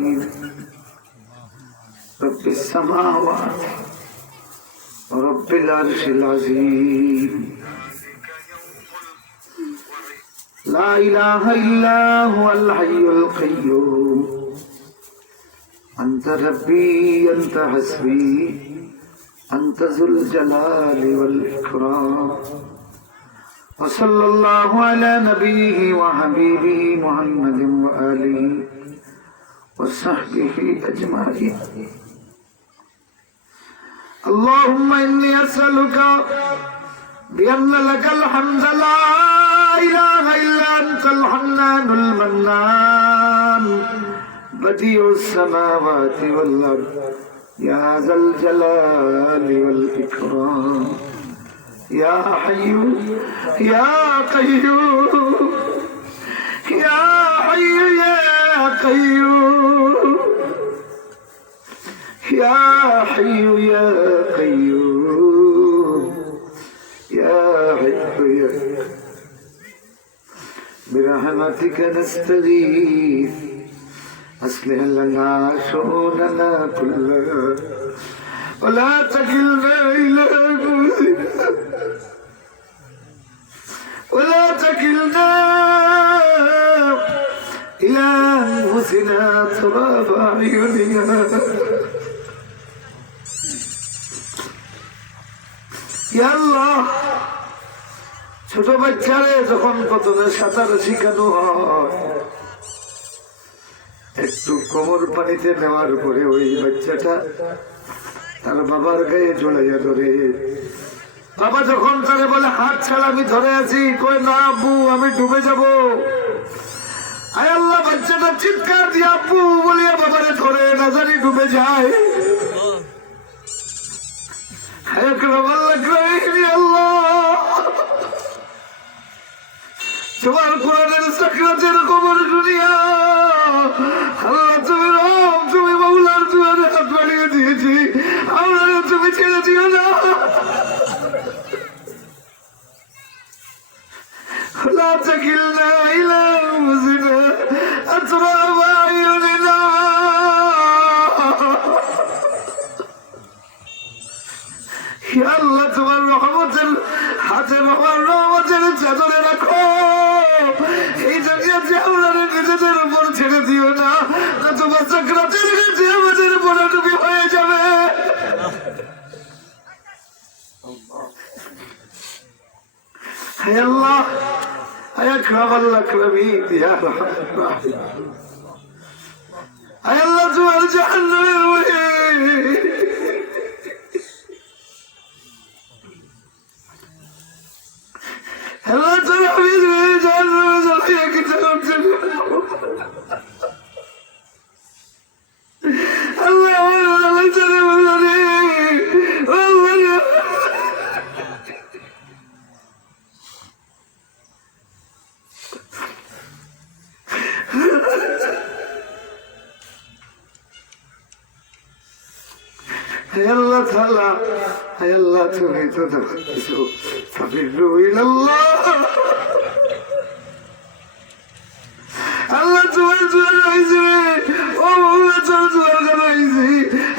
العظيم رب السماوات ورب العرش العظيم لا إله إلا هو الحي القيوم أنت ربي أنت حسبي أنت ذو الجلال والإكرام وصلى الله على نبيه وحبيبه محمد وآله وصحبه أجمعين اللهم إني أسألك بأن لك الحمد لا إله إلا أنت الحنان المنان بديع السماوات والأرض يا ذا الجلال والإكرام يا حي يا قيوم يا حي يا قيوم يا حي يا قيوم يا حي يا برحمتك نستغيث أصلح لنا شؤوننا كلها ولا تكلنا إلى أنفسنا ولا تكلنا إلى أنفسنا طرف أعيننا يا الله ছোট বাচ্চারে যখন প্রথমে সাঁতার শিখানো হয় একটু কোমর পানিতে নেওয়ার পরে ওই বাচ্চাটা তার বাবার গায়ে জড়াইয়া ধরে বাবা যখন তারে বলে হাত ছাড়া আমি ধরে আছি কই না আব্বু আমি ডুবে যাব আয় আল্লাহ বাচ্চাটা চিৎকার দিয়ে আব্বু বলিয়া বাবারে ধরে না জানি ডুবে যায় তোমার কোরআনের সাকরাতের খবর শুনিয়া আল্লাহ তুমি রব তুমি মাওলার দুয়ারে হাত বাড়িয়ে দিয়েছি আমরা তুমি ছেড়ে দিও না لا تكلنا إلى أنفسنا أطراف أعيننا يا الله তোমার রহমতের হাতে বাবার রহমতের চাদরে রাখো এই জায়গাতে আমরা নিজেদের উপর ছেড়ে দিও না তোমার সাকরাতের কাছে আমাদের উপরে ডুবি হয়ে যাবে হে আল্লাহ يا أكرم الأكرمين يا رحمن الرحيم يا الله ترجع الوحيد الله ترجع الوحيد الله আল্লাহ তাআলা হে আল্লাহ তুমি তো দেখছো ফাবিরু ইলাল্লাহ আল্লাহ তোমার জন্য হইছে ও মাওলা তোমার জন্য হইছে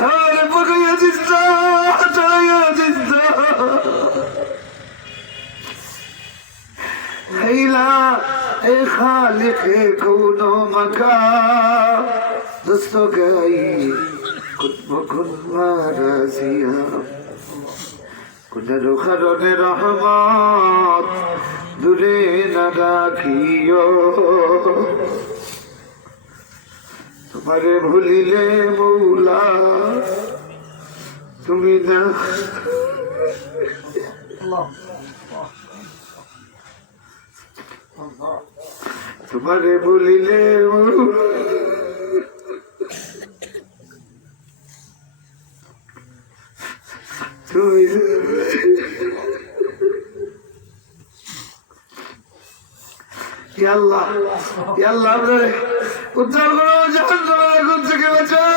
আমারে পকাইয়া দিছো চালাইয়া দিছো হেলা এ খালিক কোন মাকান দোস্তো গাই কোনরো কারণে রহমত দূরে না রাখিও তোমারে ভুলিলে মৌলা তুমি না তোমারে ভুলিলে তুমি আল্লাহ আল্লাহ উদ্ধার করো জাহান্নামের আগুন থেকে বাঁচাও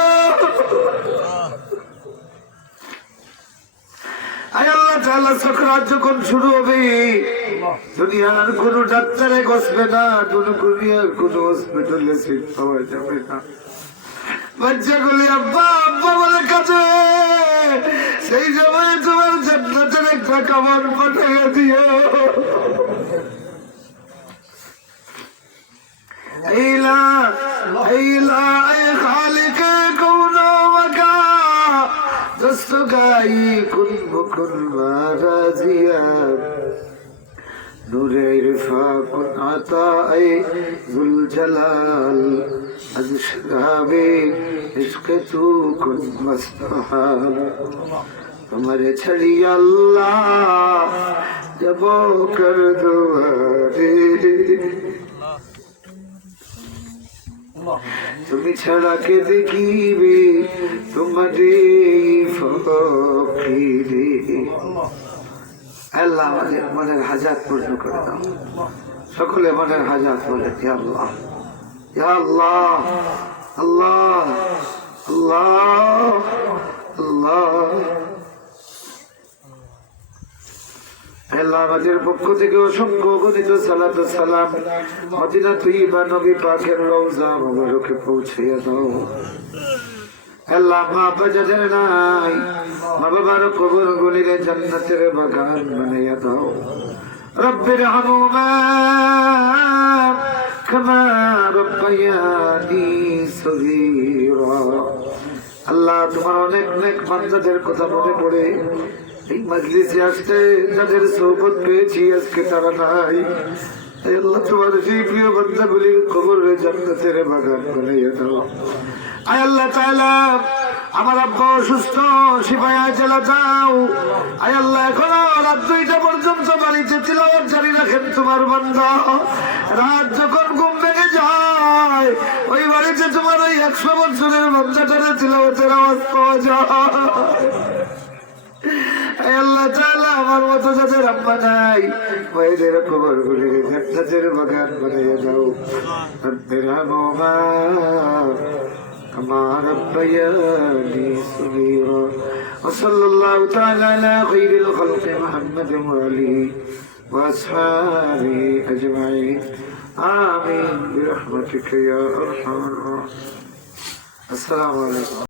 আয় আল্লাহ তাআলা সাকরাত যখন শুরু হবে দুনিয়ার কোনো ডাক্তারে বসবে না, দুনিয়ার কোনো হসপিটালে সিট পাওয়া যাবে না। বাচ্চাগুলি আব্বা আব্বা বলে কাঁদে, সেই সময় তোমার জান্নাতের একটা কবর পাঠিয়ে দিও। ইলা ইলা খালিক কওনো মাকা দস্তগাই কুন মুকুল মারাজিয়া নূরে ইরফা কুন আতায়ে যুল জালাল আজ শরাবে ইশক তু কুন মস্তহাল তোমারে ছড়ি আল্লাহ জব কর দুয়ারে তুমি ছাড়া কে দেখিবে তোমারে ফকিরে। আল্লাহ আমাদের মনের হাজাত পূর্ণ করে দাও, সকলে মনের হাজাত বলে ইয়া আল্লাহ ইয়া আল্লাহ আল্লাহ আল্লাহ আল্লাহ। আল্লাহ আমাদের পক্ষ থেকে অসংখ্য গণিত সালাত ও সালাম মদিনা তৈয়বা নবী পাকের রওজা মুবারকে পৌঁছিয়ে দাও। আল্লাহ মা বাবা যাদের নাই, মা বাবার কবর গুলিরে জান্নাতের বাগান বানাইয়া দাও। রব্বির হামহুমা কামা রাব্বায়ানি সগীরা। আল্লাহ তোমার অনেক অনেক বান্দাদের কথা মনে পড়ে এই মজলিসে আসতে যাদের সোহবত পেয়েছি আজকে তারা নাই। আল্লাহ তোমার সেই প্রিয় বান্দাগুলির কবরে জান্নাতের বাগান বানাইয়া দাও। আয় আল্লাহ তাআলা আমার আব্বা অসুস্থ, শিফায়া জেলা দাও। আয় আল্লাহ এখনো রাত 2টা পর্যন্ত বাড়িতে তিলাওয়াত জারি রাখেন তোমার বান্দা। রাত যখন ঘুম ভেঙে যায় ওই বাড়িতে তোমার ওই 100 বছরের বান্দাটারে তিলাওয়াতের আওয়াজ পাওয়া যায়। আল্লাহ তাআলা আমার মতো যাদের আব্বা নাই ওদের কবর গুলি জান্নাতের বাগান বানিয়ে দাও। রব্বির হামহুমা কামা রাব্বায়ানি সগীরা। ওয়া সাল্লাল্লাহু তাআলা আলা খায়রিল খালকি মুহাম্মাদিন ওয়া আলিহি ওয়া আসহাবিহি আজমাইন। আমিন বিরহমাতিকা ইয়া আরহামার রাহিমিন। আসসালামু আলাইকুম।